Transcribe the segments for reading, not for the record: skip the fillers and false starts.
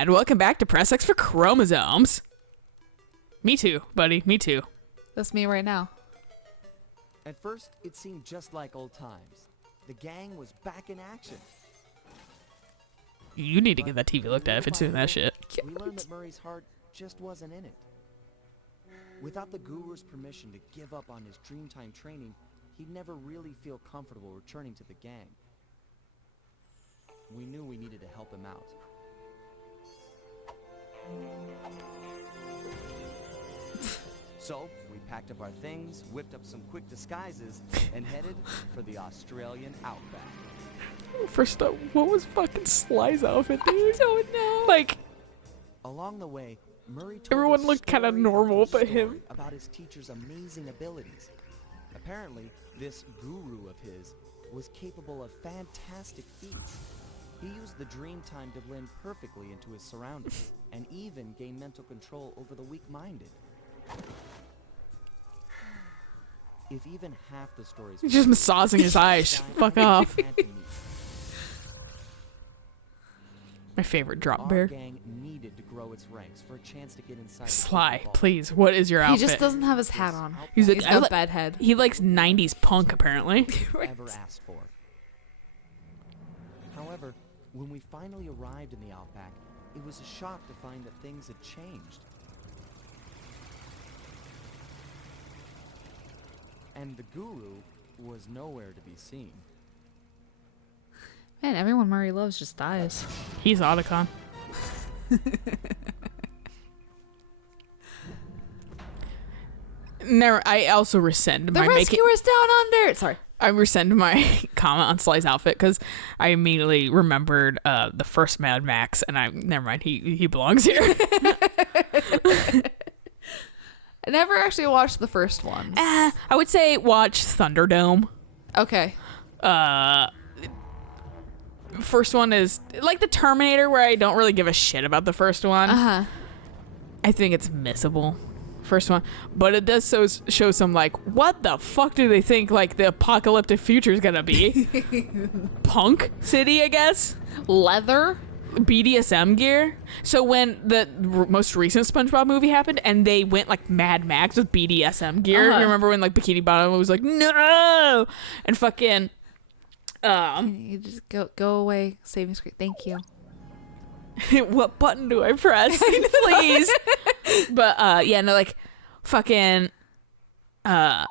And welcome back to Press X for Chromosomes. Me too, buddy. Me too. That's me right now. At first, it seemed just like old times. The gang was back in action. You need to get that TV looked at if it's doing that shit. We learned that Murray's heart just wasn't in it. Without the guru's permission to give up on his Dreamtime training, he'd never really feel comfortable returning to the gang. We knew we needed to help him out. So, we packed up our things, whipped up some quick disguises, and headed for the Australian outback. First up, what was fucking Sly's outfit, dude? I don't know. Like, along the way, Murray told everyone us looked kind of story normal, after but him. story about his teacher's amazing abilities. Apparently, this guru of his was capable of fantastic feats. He used the Dreamtime to blend perfectly into his surroundings, and even gain mental control over the weak-minded. If even half the stories... He's just massaging his eyes. Fuck off. My favorite drop bear. Our gang needed to grow its ranks for a chance to get inside. Sly, please, what is your He outfit? just doesn't have his hat on. He's like, He's I got li- a bad head. He likes 90s punk, apparently. Ever asked for. However, when we finally arrived in the outback, it was a shock to find that things had changed. And the guru was nowhere to be seen. Man, everyone Murray loves just dies. He's Otacon. Never. I also rescind The my rescuers down under. Sorry. I rescind my comment on Sly's outfit because I immediately remembered the first Mad Max, and never mind. He belongs here. I never actually watched the first one. I would say watch Thunderdome. Okay. First one is like the Terminator, where I don't really give a shit about the first one. Uh-huh. I think it's missable. First one, but it does show some like, what the fuck do they think like the apocalyptic future is gonna be? Punk city, I guess. Leather. BDSM gear. So when the most recent SpongeBob movie happened and they went like Mad Max with BDSM gear, remember when like Bikini Bottom was like, no, and fucking You just go away. Saving screen. Thank you. what button do I press? Please. But yeah, no, like fucking yeah,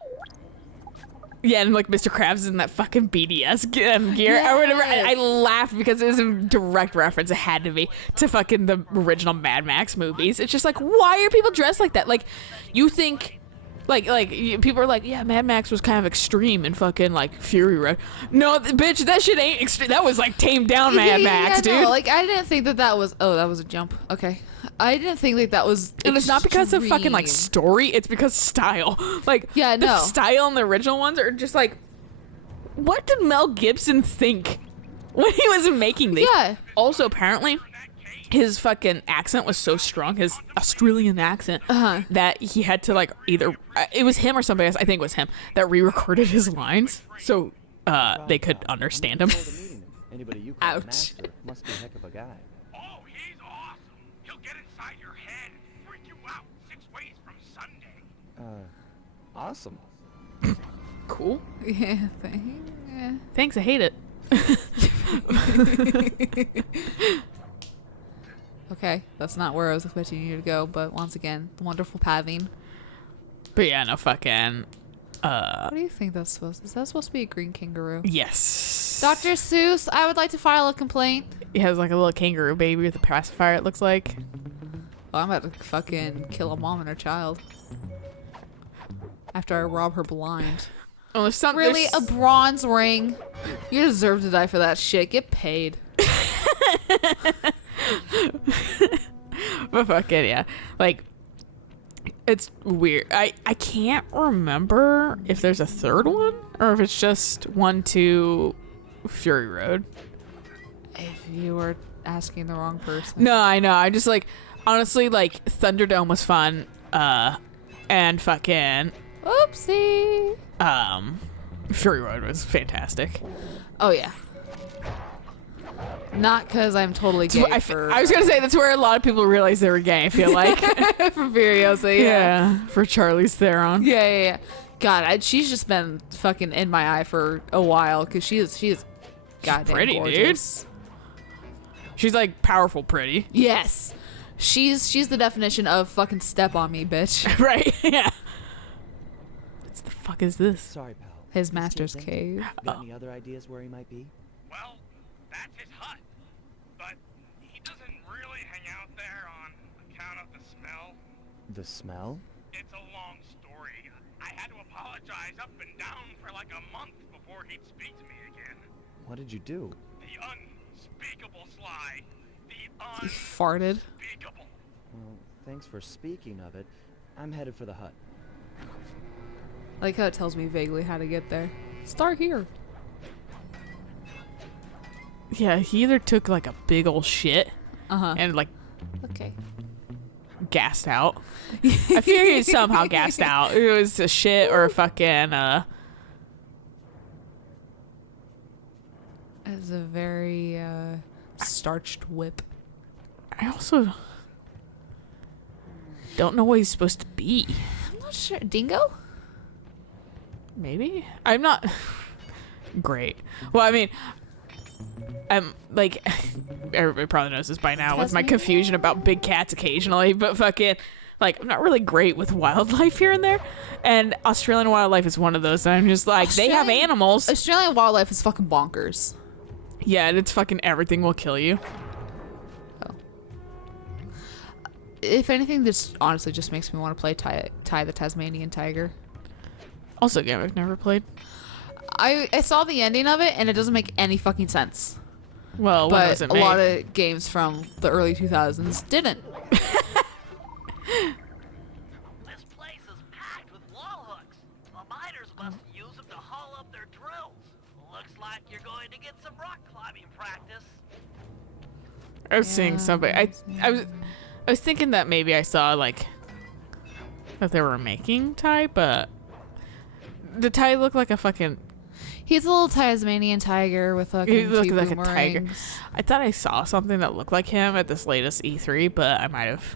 and like Mr. Krabs is in that fucking BDS gear or whatever. I laughed because it was a direct reference. It had to be to fucking the original Mad Max movies. It's just like, why are people dressed like that? Like, you think, people are like, yeah, Mad Max was kind of extreme in fucking like Fury Road. No, bitch, that shit ain't extreme. That was like tamed down Mad Max, dude. No, like I didn't think that was. Oh, that was a jump. Okay, I didn't think that was. And it's not because of fucking like extreme. story, it's because style. Like, Yeah, the no. style in the original ones are just like, what did Mel Gibson think when he was making these? Yeah. Also, apparently, his fucking accent was so strong, his Australian accent, that he had to like either, it was him or somebody else, I think it was him, that re-recorded his lines so they could understand him. Anybody you call a Ouch. master must be a heck of a guy. Oh, he's awesome. He'll get inside your head and freak you out 6 ways from Sunday. Awesome. Cool. Yeah. Thanks, I hate it. Okay, that's not where I was expecting you to go, but once again, the wonderful pathing. But yeah, no fucking, What do you think that's supposed? Is that supposed to be a green kangaroo? yes. Dr. Seuss, I would like to file a complaint. He has like a little kangaroo baby with a pacifier, it looks like. Well, I'm about to fucking kill a mom and her child. After I rob her blind. Oh, there's something. Really? A bronze ring? You deserve to die for that shit. Get paid. But fuck it, yeah. Like, it's weird. I can't remember if there's a third one or if it's just 1, 2, Fury Road. If you were asking the wrong person. No, I know. I just like, honestly, like Thunderdome was fun. And fucking Oopsie. Fury Road was fantastic. Oh, yeah. Not because I'm totally gay for... I was gonna say that's where a lot of people realize they were gay. I feel like for Furiosa, yeah. for Charlize Theron. Yeah. God, she's just been fucking in my eye for a while because she is goddamn pretty, gorgeous. dude. She's like powerful, pretty. Yes, she's the definition of fucking step on me, bitch. Right? Yeah. What the fuck is this? Sorry, pal. His Just master's thinking. cave. Got any other ideas where he might be? Well, that's his hut. But he doesn't really hang out there on account of the smell. The smell? It's a long story. I had to apologize up and down for like a month before he'd speak to me again. What did you do? The unspeakable Sly. The He farted. unspeakable. Well, thanks for speaking of it. I'm headed for the hut. I like how it tells me vaguely how to get there. Start here. Yeah, he either took like a big old shit and like Okay. gassed out. I figure he somehow gassed out. It was a shit or a fucking As a very starched whip. I also don't know what he's supposed to be. I'm not sure. Dingo? Maybe? I'm not great. Well, I mean, I'm like everybody probably knows this by now with my confusion about big cats occasionally, but fucking like I'm not really great with wildlife here and there. And Australian wildlife is one of those that I'm just like they have animals. Australian wildlife is fucking bonkers. Yeah, and it's fucking everything will kill you. Oh. If anything, this honestly just makes me want to play Ty the Tasmanian Tiger. Also, a game I've never played. I saw the ending of it and it doesn't make any fucking sense. Well, when But was it a made? lot of games from the early 2000s didn't. This place is packed with wall hooks. The miners must use them to haul up their drills. Looks like you're going to get some rock climbing practice. I was seeing somebody. I was thinking that maybe I saw like that they were making Ty, but the Ty looked like a fucking. He's a little Tasmanian tiger with He fucking looked two like a tiger. boomerangs. I thought I saw something that looked like him at this latest E3, but I might have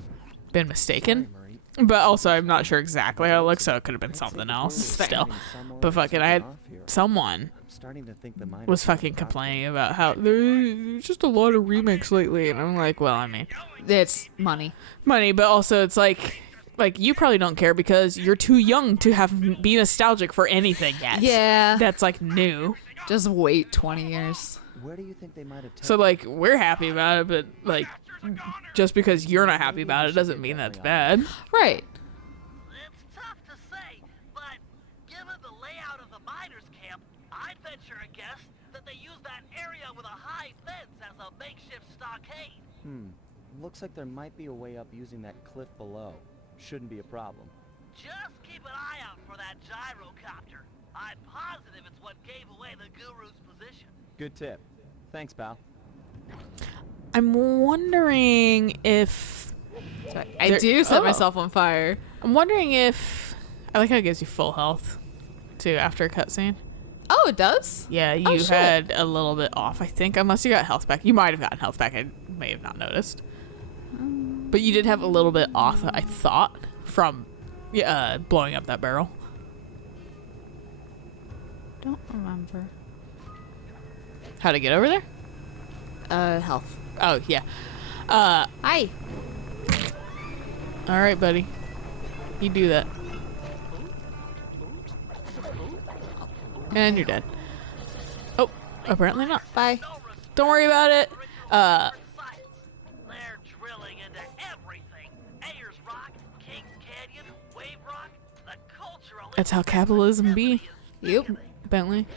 been mistaken. Sorry, Marie. But also, I'm not sure exactly how it looks, so it could have been something else still. But fucking, I had someone I'm starting to think the miners was might fucking have got complaining about how there's just a lot of remakes lately, and I'm like, well, I mean, It's money. money, but also it's like you probably don't care because you're too young to be nostalgic for anything yet. Yeah. That's like new. Just wait 20 years. Where do you think they might have taken So like we're happy about it, but like just because you're not happy about it doesn't mean that's bad. Right. It's tough to say, but given the layout of the miners' camp, I'd venture a guess that they use that area with a high fence as a makeshift stockade. Looks like there might be a way up using that cliff below. Shouldn't be a problem. Just keep an eye out for that gyrocopter. I'm positive it's what gave away the guru's position. Good tip. Thanks, pal. I'm wondering if I There- do set oh. myself on fire. I'm wondering if I like how it gives you full health too after a cutscene. Oh, it does? Yeah, you shit. had a little bit off, I think, unless you got health back. You might have gotten health back. I may have not noticed. But you did have a little bit off, I thought, from blowing up that barrel. Don't remember. How to get over there? Health. Oh, yeah. Hi. All right, buddy. You do that. And you're dead. Oh, apparently not. Bye. Don't worry about it. They're drilling into everything. Ayers Rock, Kings Canyon, Wave Rock, the cultural. That's how capitalism be, Yep. Bentley.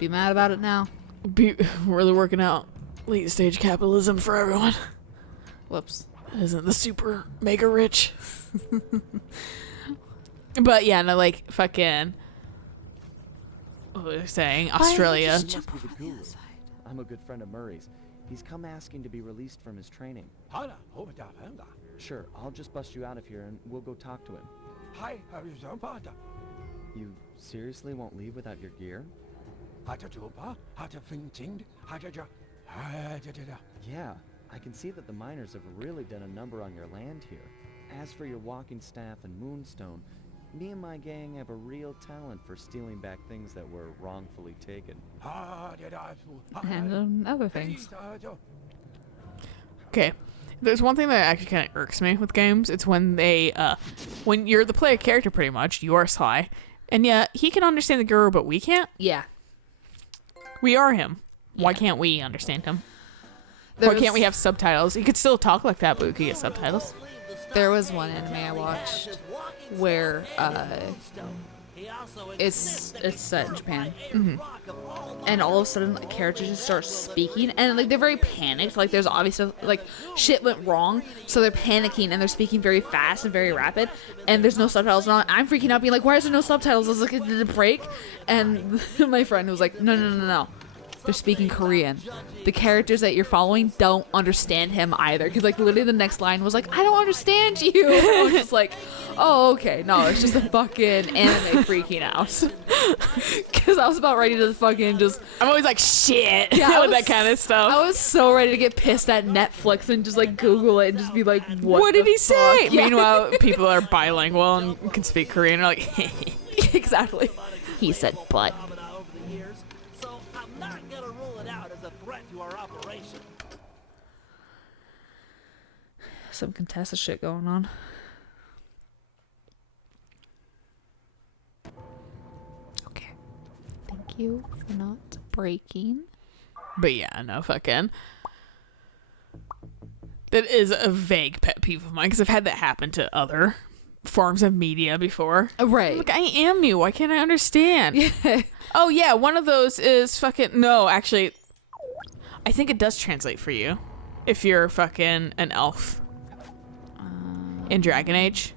Be mad about it now. Be really working out late stage capitalism for everyone. Whoops. That isn't the super mega rich. But yeah, no, like fucking. What was I saying? Australia. He must be the guru. I'm a good friend of Murray's. He's come asking to be released from his training. Sure, I'll just bust you out of here and we'll go talk to him. You seriously won't leave without your gear? Yeah, I can see that the miners have really done a number on your land here. As for your walking staff and moonstone, me and my gang have a real talent for stealing back things that were wrongfully taken. And other things. Okay. There's one thing that actually kind of irks me with games. It's when they, when you're the player character pretty much, you are Sly, and yeah, he can understand the guru, but we can't. Yeah. We are him. Why Yeah. can't we understand him? There Why was- can't we have subtitles? He could still talk like that, but we could get subtitles. There was one anime I watched where it's set in Japan, and all of a sudden like, characters just start speaking, and like they're very panicked. Like there's obviously like shit went wrong, so they're panicking and they're speaking very fast and very rapid, and there's no subtitles. And I'm freaking out, being like, "Why is there no subtitles?" I was like, "Did it break?" And my friend was like, "No. They're speaking Korean. The characters that you're following don't understand him either." Because, like, literally the next line was like, "I don't understand you." I was just like, oh, okay. No, it's just a fucking anime freaking out. Because I was about ready to fucking just... I'm always like, shit, Yeah, with that kind of stuff. I was so ready to get pissed at Netflix and just, like, Google it and just be like, What did the he say? fuck? Yeah. Meanwhile, people are bilingual and can speak Korean. Are like, Exactly. He said, but... over the years, so I'm not gonna rule it out as a threat to our operation. Some contested shit going on. Okay. Thank you for not breaking. but yeah, no fucking. That is a vague pet peeve of mine because I've had that happen to other forms of media before. Right. Like, I am you. Why can't I understand? Yeah. Oh, yeah. One of those is fucking. No, actually, I think it does translate for you if you're fucking an elf in Dragon Age.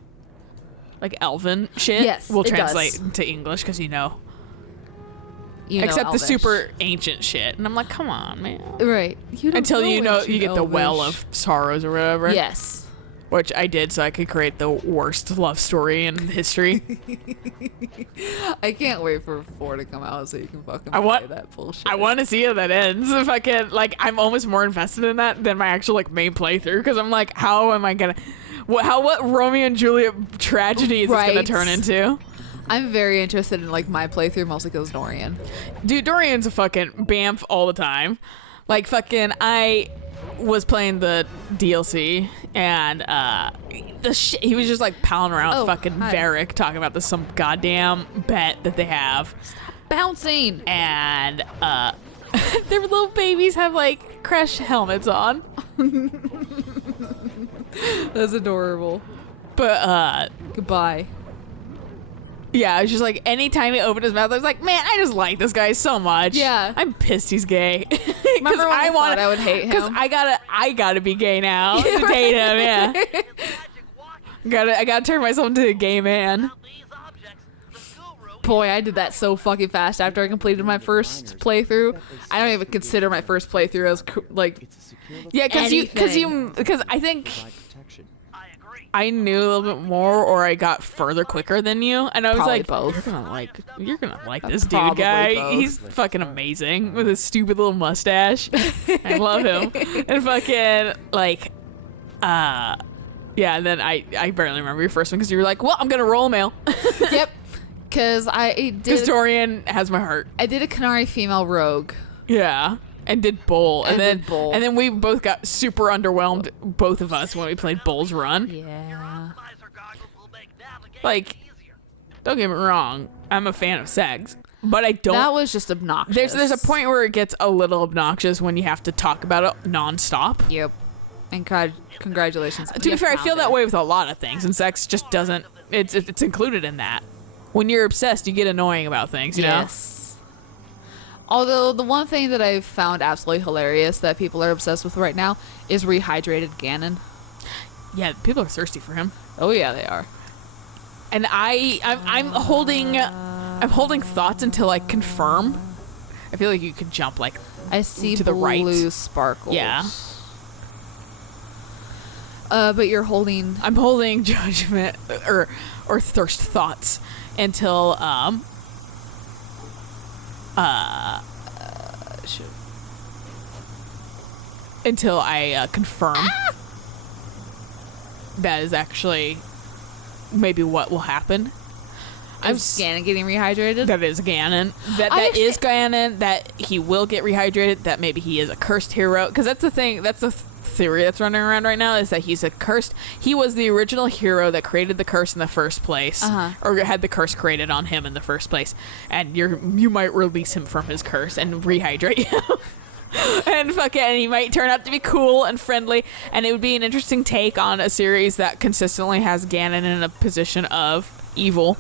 Like elven shit Yes, will it does. translate to English because you know. You know Except the Elvish. super ancient shit. And I'm like, come on, man. Right. You don't Until you know ancient you get the well Elvish. of sorrows or whatever. Yes. Which I did so I could create the worst love story in history. I can't wait for 4 to come out so you can fucking I want- play that bullshit. I want to see how that ends. If I can, like, I'm almost more invested in that than my actual, like, main playthrough. Because I'm like, how am I going to... What Romeo and Juliet tragedy is this going Right. to turn into? I'm very interested in, like, my playthrough mostly because Dorian. Dude, Dorian's a fucking bamf all the time. Like, fucking, I was playing the DLC, and he was just, like, palling around Oh, with fucking hi. Varric, talking about some goddamn bet that they have. Bouncing! And, their little babies have, like, crash helmets on. That's adorable. But, Goodbye. yeah, I was just like, anytime he opened his mouth, I was like, man, I just like this guy so much. Yeah. I'm pissed he's gay. Remember when I wanna- thought I would hate him? Because I gotta be gay now to date him, yeah. Magic walking I gotta turn myself into a gay man. out these objects, the guru Boy, I did that so fucking fast after I completed my first playthrough. I don't even consider my first playthrough as, like... It's a secure Yeah, because I think provide protection. I agree. I knew a little bit more, or I got further quicker than you, and I was Probably like, both. you're gonna like this dude Probably guy. both. He's fucking amazing with his stupid little mustache. I love him. And fucking like, yeah. And then I barely remember your first one because you were like, well, I'm gonna roll mail Yep. Because because Dorian has my heart. I did a Canary female rogue. Yeah. And did Bull, and And then did Bull. and then we both got super underwhelmed, both of us, when we played Bull's Run. Yeah. Visor goggles will make navigating Like, easier. don't get me wrong, I'm a fan of sex, but I don't. That was just obnoxious. There's a point where it gets a little obnoxious when you have to talk about it nonstop. Yep. And congratulations. To be fair, I feel that way with a lot of things, and sex just doesn't. It's included in that. When you're obsessed, you get annoying about things, you know. Yes. Although the one thing that I've found absolutely hilarious that people are obsessed with right now is rehydrated Ganon. Yeah, people are thirsty for him, Oh yeah, they are. and I'm holding thoughts until I confirm. I feel like you could jump like I see To the right. blue sparkles. Yeah. But you're holding. I'm holding judgment or thirst thoughts until Shoot. until I confirm that is actually maybe what will happen. Is Ganon getting rehydrated? That is Ganon. That is Ganon. That he will get rehydrated. That maybe he is a cursed hero. Because that's the thing. That's the theory that's running around right now, is that he's a cursed. He was the original hero that created the curse in the first place, or had the curse created on him in the first place. And you might release him from his curse and rehydrate him. And he might turn out to be cool and friendly, and it would be an interesting take on a series that consistently has Ganon in a position of evil.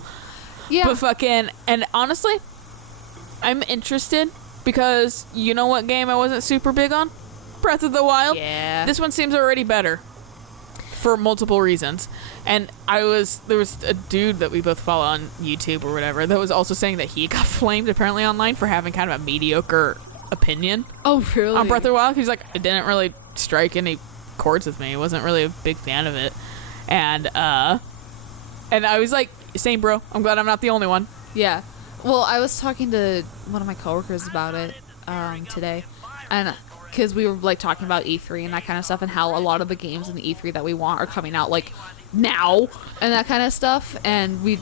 Yeah. But and honestly, I'm interested because you know what game I wasn't super big on? Breath of the Wild. Yeah. This one seems already better for multiple reasons. And there was a dude that we both follow on YouTube or whatever that was also saying that he got flamed apparently online for having kind of a mediocre opinion Oh, really? on Breath of the Wild. He's like, it didn't really strike any chords with me. I wasn't really a big fan of it. And I was like, same, bro. I'm glad I'm not the only one. Yeah. Well, I was talking to one of my coworkers about it today, and because we were like talking about E3 and that kind of stuff, and how a lot of the games in the E3 that we want are coming out like now and that kind of stuff. And we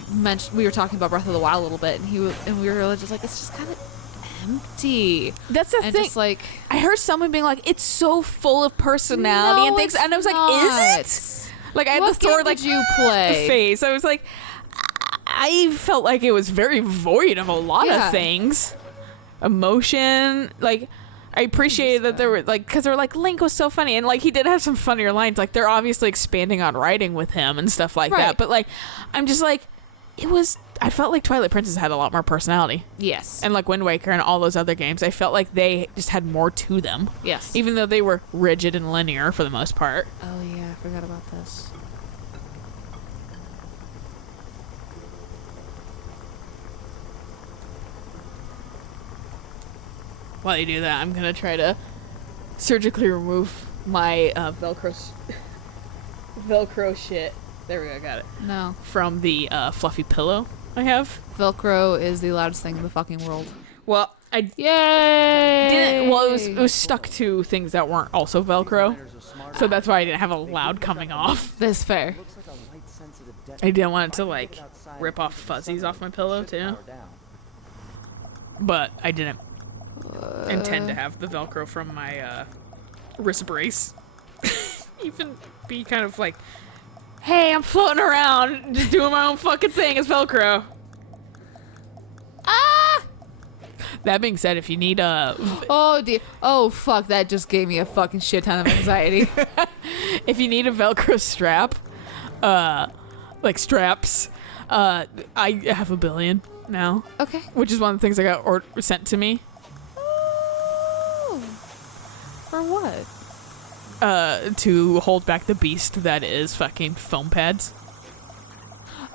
were talking about Breath of the Wild a little bit, and we were just like, it's just kind of empty. That's the and thing. Just like, I heard someone being like, it's so full of personality no, and things, and I was like, is it? Like I had What the Thor game like did you play? face. I was like, I felt like it was very void of a lot of things. Emotion, like I appreciated that there were like, because they were like, Link was so funny, and like he did have some funnier lines. Like they're obviously expanding on writing with him and stuff like that. But like, I'm just like, I felt like Twilight Princess had a lot more personality. Yes. And like Wind Waker and all those other games, I felt like they just had more to them. Yes. Even though they were rigid and linear for the most part. Oh yeah, I forgot about this. While you do that, I'm gonna try to surgically remove my Velcro shit. There we go, got it. No. From the fluffy pillow I have. Velcro is the loudest thing in the fucking world. Well, I Yay! didn't. Well, it was stuck to things that weren't also Velcro, so that's why I didn't have a loud coming off. That's fair. I didn't want it to like rip off fuzzies off my pillow too, but I didn't intend to have the Velcro from my wrist brace even be kind of like, hey, I'm floating around just doing my own fucking thing as Velcro. Ah! That being said, if you need a Oh dear. Oh fuck, that just gave me a fucking shit ton of anxiety. if you need a Velcro strap, like straps, I have a billion now. Okay. Which is one of the things I got sent to me. Oh. For what? To hold back the beast that is fucking foam pads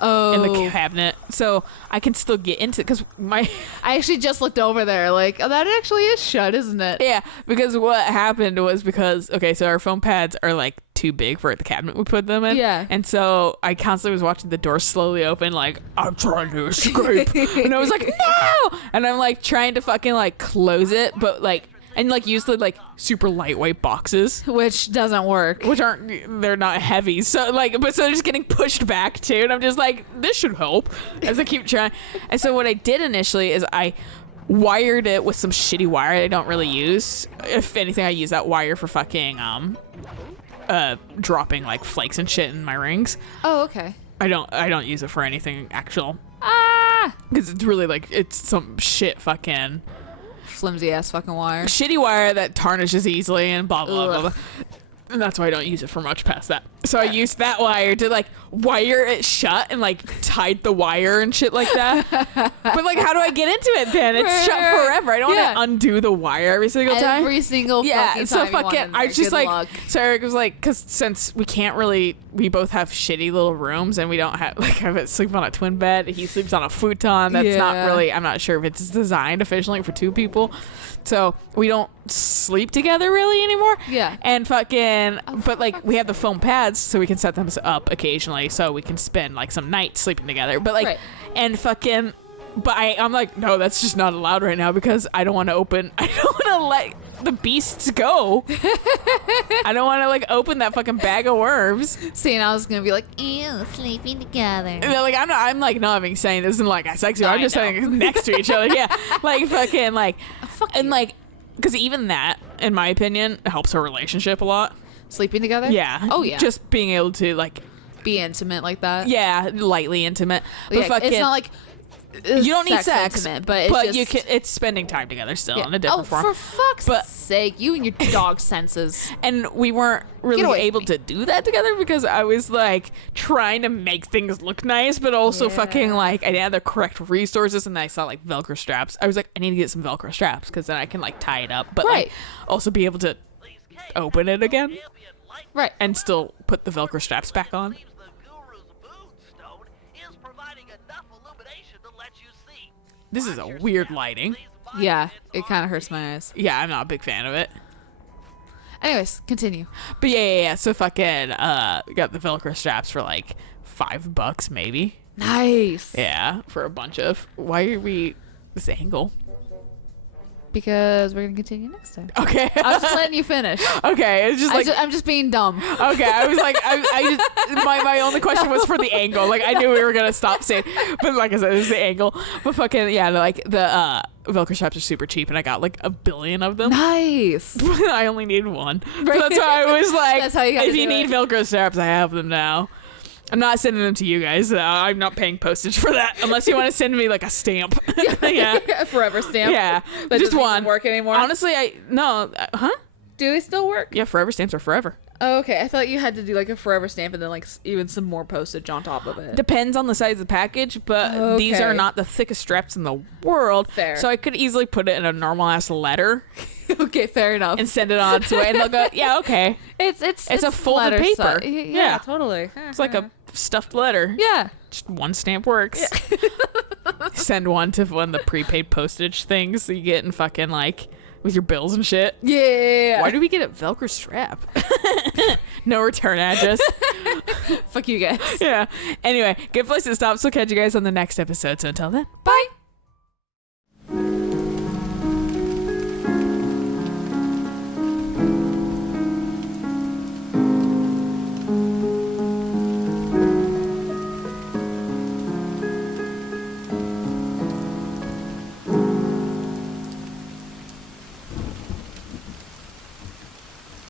Oh. in the cabinet, so I can still get into it. Because I actually just looked over there, like, oh, that actually is shut, isn't it? yeah, because what happened was so our foam pads are like too big for the cabinet we put them in. Yeah. And so I constantly was watching the door slowly open, like, I'm trying to escape. And I was like, no! And I'm like trying to fucking like close it, but like, and like use the like super lightweight boxes, Which doesn't work. they're not heavy, so like, but so they're just getting pushed back too, and I'm just like, this should help as I keep trying. And so what I did initially is I wired it with some shitty wire I don't really use. If anything, I use that wire for fucking dropping like flakes and shit in my rings. Oh, okay. I don't use it for anything actual, Ah! because it's really like, it's some shit fucking Flimsy ass fucking wire. shitty wire that tarnishes easily and blah blah blah, blah. And that's why I don't use it for much past that. So I used that wire to like wire it shut and like tied the wire and shit like that. But like, how do I get into it then? It's shut forever. I don't want to undo the wire every single time. Every single fucking so time. fuck it. I was just like, so Eric was like, because since we both have shitty little rooms and we don't have, like, I sleep on a twin bed. He sleeps on a futon. That's not really, I'm not sure if it's designed efficiently for two people. So we don't sleep together really anymore. Yeah. And fucking, but like we have the foam pads so we can set them up occasionally so we can spend like some nights sleeping together. But like, and fucking, but I'm like, no, that's just not allowed right now because I don't want to the beasts go. I don't want to like open that fucking bag of worms. See, and I was gonna be like, ew, sleeping together. And they're like, I'm like not even saying this in like a sexy way. I'm just saying next to each other. Yeah, like fucking like, and like, because even that, in my opinion, helps her relationship a lot. Sleeping together? Yeah. Oh yeah. Just being able to like be intimate like that. Yeah, lightly intimate. But Yeah, fucking, it's not like you don't need sex, intimate, but it's just, you can. It's spending time together still in a different form. For fuck's sake, you and your dog senses. And we weren't really away from able me. to do that together because I was like trying to make things look nice, but also fucking like I didn't have the correct resources, and I saw like Velcro straps. I was like, I need to get some Velcro straps because then I can like tie it up, but like also be able to open it again, Right. and still put the Velcro straps back on. Seems the guru's moonstone is providing enough illumination to let you see. This is a weird lighting. Yeah, it kind of hurts my eyes. Yeah, I'm not a big fan of it. Anyways, continue. But yeah. So fucking got the Velcro straps for like $5 maybe. Nice. Yeah, for a bunch of. Why are we this angle? Because we're gonna continue next time. Okay. I was just letting you finish. Okay, it's just like I'm just being dumb. okay. I was like, I just my only question was for the angle. Like I knew we were gonna stop saying, but like I said, it was the angle. But fucking yeah, like the Velcro straps are super cheap, and I got like 1 billion of them. Nice. I only need one. So that's why I was like, That's how you gotta if you do need it. Velcro straps, I have them now. I'm not sending them to you guys. I'm not paying postage for that unless you want to send me like a stamp. Yeah. A forever stamp. Yeah. That Just doesn't one. even work anymore. Honestly, huh? Do they still work? Yeah, forever stamps are forever. Oh, okay. I thought you had to do like a forever stamp and then like even some more postage on top of it. Depends on the size of the package, but these are Okay. not the thickest straps in the world. Fair. So I could easily put it in a normal ass letter Okay, fair enough. and send it on to it, and they'll go, yeah, okay. It's a folded letter paper. Yeah, Yeah. totally. It's like a stuffed letter. Yeah. Just one stamp works. Send one to one of the prepaid postage things that you get in fucking like with your bills and shit. Yeah. Why do we get a Velcro strap? No return address. Fuck you guys. Yeah. Anyway, good place to stop. So catch you guys on the next episode. So until then, Bye.